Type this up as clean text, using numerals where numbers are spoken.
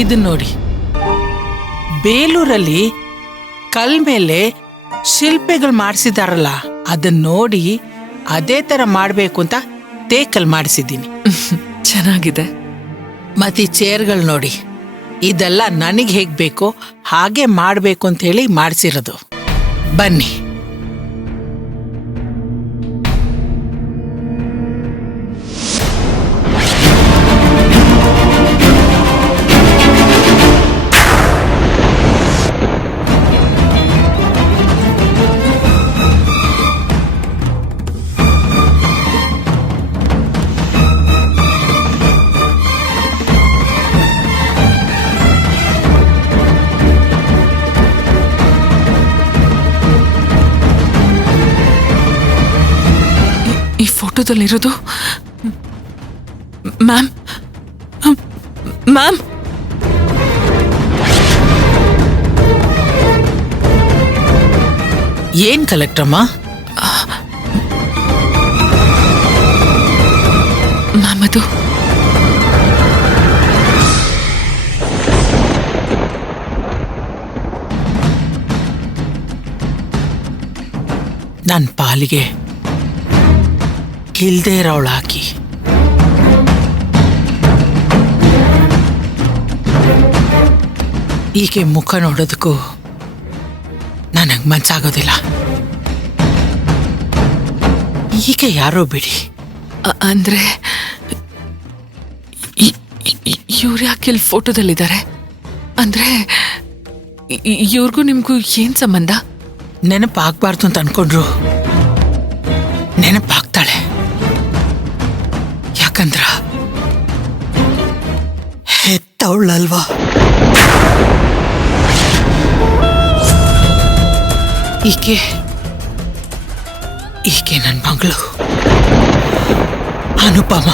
ಇದು ನೋಡಿ, ಬೇಲೂರಲ್ಲಿ ಕಲ್ ಮೇಲೆ ಶಿಲ್ಪಗಳು ಮಾಡಿಸಿದಾರಲ್ಲ, ಅದನ್ನ ನೋಡಿ ಅದೇ ತರ ಮಾಡ್ಬೇಕು ಅಂತ ತೇಕಲ್ ಮಾಡಿಸಿದ್ದೀನಿ. ಚೆನ್ನಾಗಿದೆ. ಮತ್ತೆ ಈ ಚೇರ್ಗಳು ನೋಡಿ, ಇದೆಲ್ಲ ನನಗೆ ಹೇಗ್ ಬೇಕೋ ಹಾಗೆ ಮಾಡ್ಬೇಕು ಅಂತ ಹೇಳಿ ಮಾಡಿಸಿರೋದು. ಬನ್ನಿ. ಈ ಫೋಟೋದಲ್ಲಿರೋದು ಮ್ಯಾಮ್. ಮ್ಯಾಮ್, ಏನ್ ಕಲೆಕ್ಟಮ್ಮ? ಮ್ಯಾಮ್ ಅದು ನನ್ನ ಪಾಲಿಗೆ ಇಲ್ದೇ ಇರೋಳಾಕಿ. ಈಕೆ ಮುಖ ನೋಡೋದಕ್ಕೂ ನನಗೆ ಮನ್ಸಾಗೋದಿಲ್ಲ. ಈಕೆ ಯಾರೋ ಬಿಡಿ. ಅಂದ್ರೆ ಇವ್ರು ಯಾಕೆ ಇಲ್ಲಿ ಫೋಟೋದಲ್ಲಿದ್ದಾರೆ? ಅಂದ್ರೆ ಇವ್ರಿಗೂ ನಿಮ್ಗೂ ಏನ್ ಸಂಬಂಧ? ನೆನಪಾಗ್ಬಾರ್ದು ಅಂತ ಅನ್ಕೊಂಡ್ರು ನೆನಪಾಗ್ತಾಳೆ. ಯಾಕಂದ್ರ ಹೆತ್ತವಳಲ್ವಾ. ಈಕೆ ನನ್ನ ಮಗಳು ಅನುಪಮ.